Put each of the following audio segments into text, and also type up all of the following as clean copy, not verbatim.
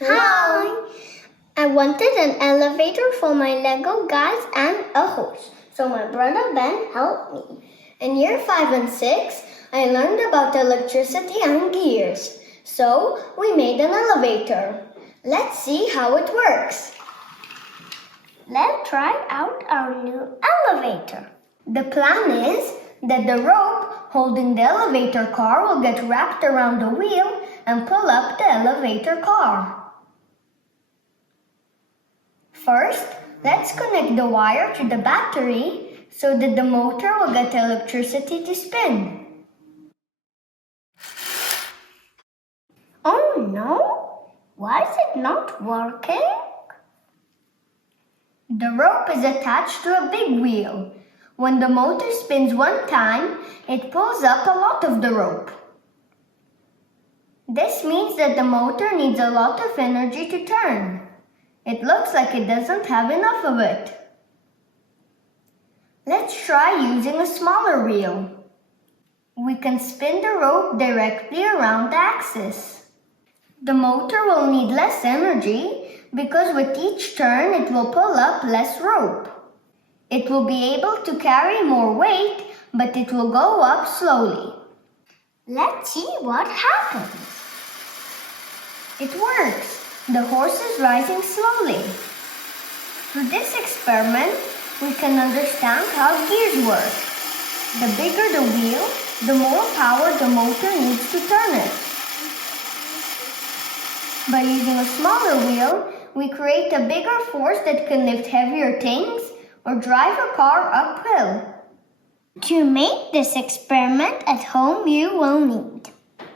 Hi! I wanted an elevator for my Lego guys and a horse, so my brother Ben helped me. In year 5 and 6, I learned about electricity and gears, so we made an elevator. Let's see how it works. Let's try out our new elevator. The plan is that the rope holding the elevator car will get wrapped around the wheel and pull up the elevator car. First, let's connect the wire to the battery so that the motor will get electricity to spin. Oh no! Why is it not working? The rope is attached to a big wheel. When the motor spins one time, it pulls up a lot of the rope. This means that the motor needs a lot of energy to turn. It looks like it doesn't have enough of it. Let's try using a smaller wheel. We can spin the rope directly around the axis. The motor will need less energy because with each turn it will pull up less rope. It will be able to carry more weight, but it will go up slowly. Let's see what happens. It works. The horse is rising slowly. Through this experiment, we can understand how gears work. The bigger the wheel, the more power the motor needs to turn it. By using a smaller wheel, we create a bigger force that can lift heavier things or drive a car uphill. To make this experiment at home, you will need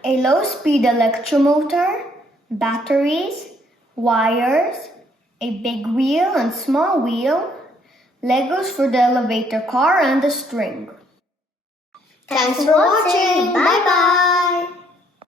a low-speed electromotor, batteries, wires, a big wheel and small wheel, Legos for the elevator car, and a string. Thanks for watching. Bye-bye.